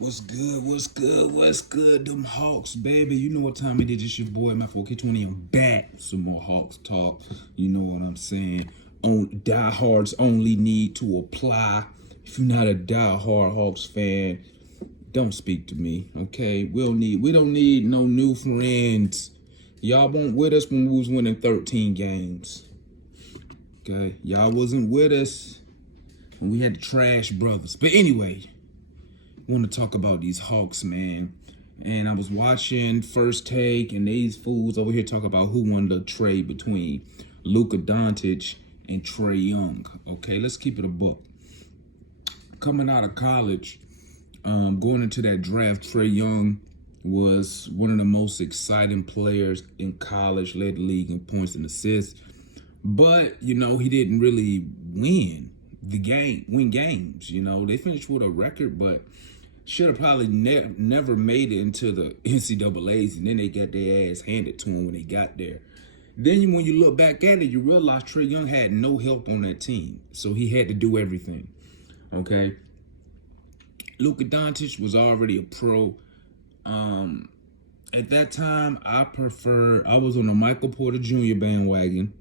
What's good? What's good? What's good? Them Hawks, baby. You know what time it is. It's your boy, my 4K20. I'm back. Some more Hawks talk. You know what I'm saying? Diehards only need to apply. If you're not a diehard Hawks fan, don't speak to me, okay? We don't need no new friends. Y'all weren't with us when we was winning 13 games. Okay? Y'all wasn't with us when we had the trash brothers. But anyway, want to talk about these Hawks, man. And I was watching First Take, and these fools over here talk about who won the trade between Luka Doncic and Trae Young. Okay, let's keep it a buck. Coming out of college, going into that draft, Trae Young was one of the most exciting players in college, led the league in points and assists. But, you know, he didn't really win games. You know, they finished with a record, but should have probably never made it into the NCAAs, and then they got their ass handed to them when they got there. Then when you look back at it, you realize Trae Young had no help on that team, so he had to do everything, okay? Luka Doncic was already a pro. At that time, I was on the Michael Porter Jr. bandwagon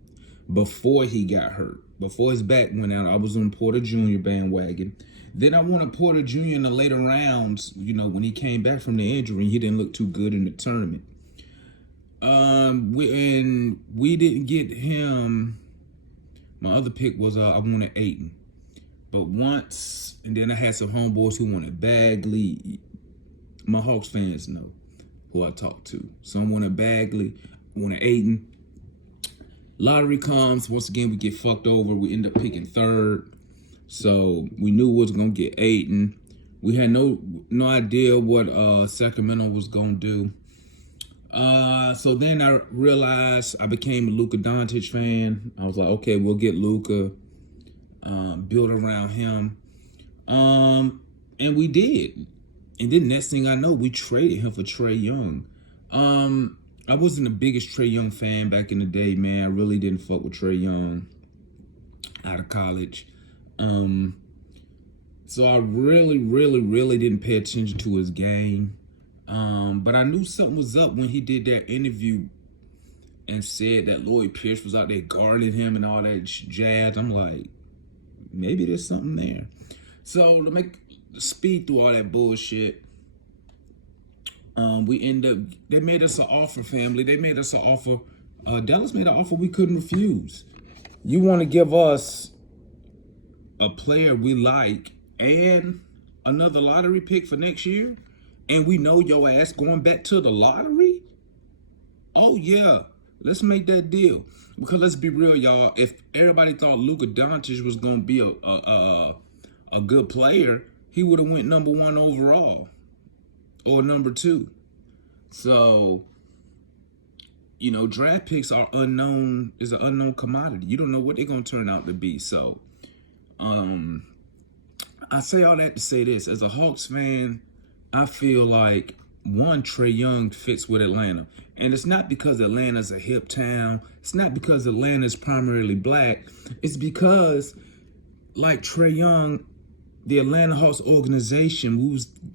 before he got hurt. Before his back went out, I was on Porter Jr. bandwagon. Then I wanted Porter Jr. in the later rounds. You know, when he came back from the injury, he didn't look too good in the tournament. We didn't get him. My other pick was I wanted Ayton. But and then I had some homeboys who wanted Bagley. My Hawks fans know who I talked to. Some wanted Bagley, wanted Ayton. Lottery comes, once again, we get fucked over. We end up picking third. So we knew we was gonna get Ayton. We had no idea what Sacramento was gonna do. So then I realized I became a Luka Doncic fan. I was like, okay, we'll get Luka, build around him. And we did. And then next thing I know, we traded him for Trae Young. I wasn't the biggest Trae Young fan back in the day, man. I really didn't fuck with Trae Young out of college. So I really didn't pay attention to his game. But I knew something was up when he did that interview and said that Lloyd Pierce was out there guarding him and all that jazz. I'm like, maybe there's something there. So to speed through all that bullshit, they made us an offer, family. They made us an offer. Dallas made an offer we couldn't refuse. You want to give us a player we like and another lottery pick for next year? And we know your ass going back to the lottery? Oh, yeah. Let's make that deal. Because let's be real, y'all. If everybody thought Luka Doncic was going to be a good player, he would have went number 1 overall. Or number 2. So, you know, draft picks are unknown, is an unknown commodity. You don't know what they're going to turn out to be. So, I say all that to say this. As a Hawks fan, I feel like, one, Trae Young fits with Atlanta. And it's not because Atlanta's a hip town. It's not because Atlanta's primarily black. It's because, like Trae Young, the Atlanta Hawks organization,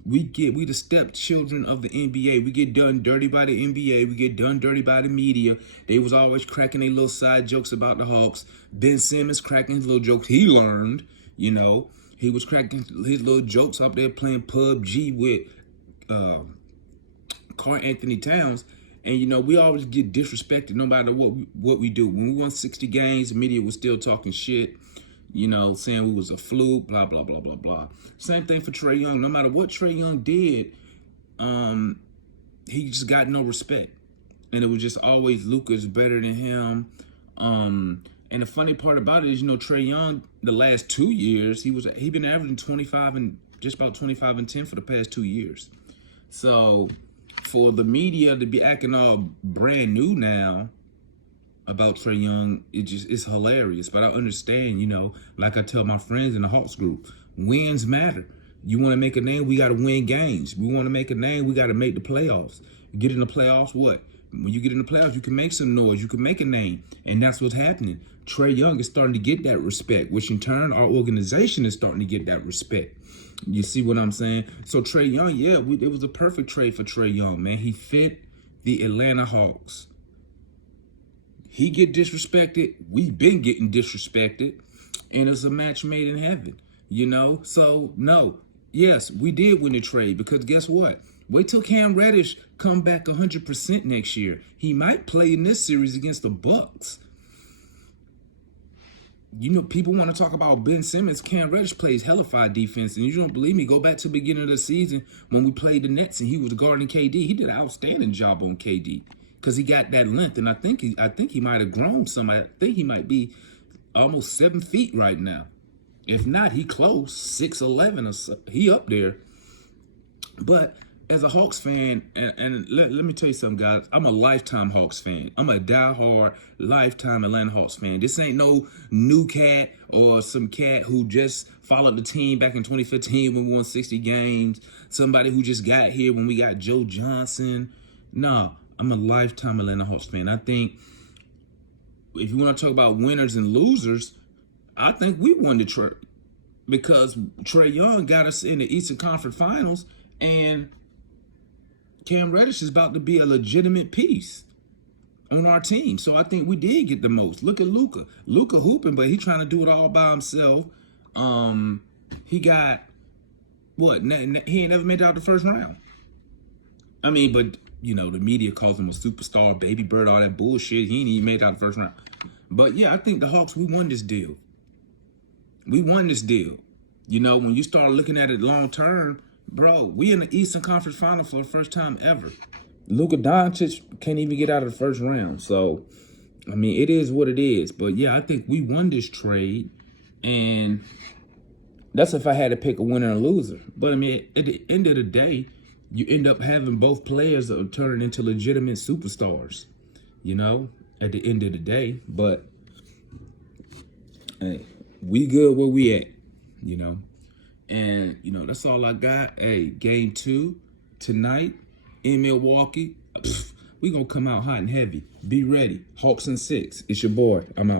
we the stepchildren of the NBA. We get done dirty by the NBA. We get done dirty by the media. They was always cracking their little side jokes about the Hawks. Ben Simmons cracking his little jokes he learned, you know. He was cracking his little jokes up there playing PUBG with Karl Anthony Towns. And, you know, we always get disrespected no matter what we do. When we won 60 games, the media was still talking shit. You know, saying we was a fluke, blah, blah, blah, blah, blah. Same thing for Trae Young. No matter what Trae Young did, he just got no respect. And it was just always Luka's better than him. And the funny part about it is, you know, Trae Young, the last 2 years, he been averaging 25 and just about 25 and 10 for the past 2 years. So for the media to be acting all brand new now about Trae Young, it's hilarious. But I understand, you know, like I tell my friends in the Hawks group, wins matter. You want to make a name, we got to win games. We want to make a name, we got to make the playoffs. Get in the playoffs, what? When you get in the playoffs, you can make some noise. You can make a name. And that's what's happening. Trae Young is starting to get that respect, which in turn, our organization is starting to get that respect. You see what I'm saying? So Trae Young, yeah, it was a perfect trade for Trae Young, man. He fit the Atlanta Hawks. He get disrespected. We've been getting disrespected. And it's a match made in heaven, you know? So, no. Yes, we did win the trade because guess what? Wait till Cam Reddish come back 100% next year. He might play in this series against the Bucks. You know, people want to talk about Ben Simmons. Cam Reddish plays hellified defense. And you don't believe me, go back to the beginning of the season when we played the Nets and he was guarding KD. He did an outstanding job on KD because he got that length. And I think he might have grown some. I think he might be almost 7 feet right now. If not, he close, 6'11" or so. He up there. But as a Hawks fan, and let me tell you something, guys. I'm a lifetime Hawks fan. I'm a diehard, lifetime Atlanta Hawks fan. This ain't no new cat or some cat who just followed the team back in 2015 when we won 60 games. Somebody who just got here when we got Joe Johnson. No, I'm a lifetime Atlanta Hawks fan. I think if you want to talk about winners and losers, I think we won the trade because Trae Young got us in the Eastern Conference Finals, and Cam Reddish is about to be a legitimate piece on our team. So I think we did get the most. Look at Luka. Luka hooping, but he trying to do it all by himself. He got, what? He ain't never made it out the first round. I mean, but, you know, the media calls him a superstar, baby bird, all that bullshit. He ain't even made it out the first round. But, yeah, I think the Hawks, we won this deal. We won this deal. You know, when you start looking at it long term, bro, we in the Eastern Conference Final for the first time ever. Luka Doncic can't even get out of the first round. So, I mean, it is what it is. But, yeah, I think we won this trade. And that's if I had to pick a winner and a loser. But, I mean, at the end of the day, you end up having both players that are turning into legitimate superstars, you know, at the end of the day. But, hey, we good where we at, you know. And, you know, that's all I got. Hey, game 2 tonight in Milwaukee. We going to come out hot and heavy. Be ready. Hawks in 6. It's your boy. I'm out.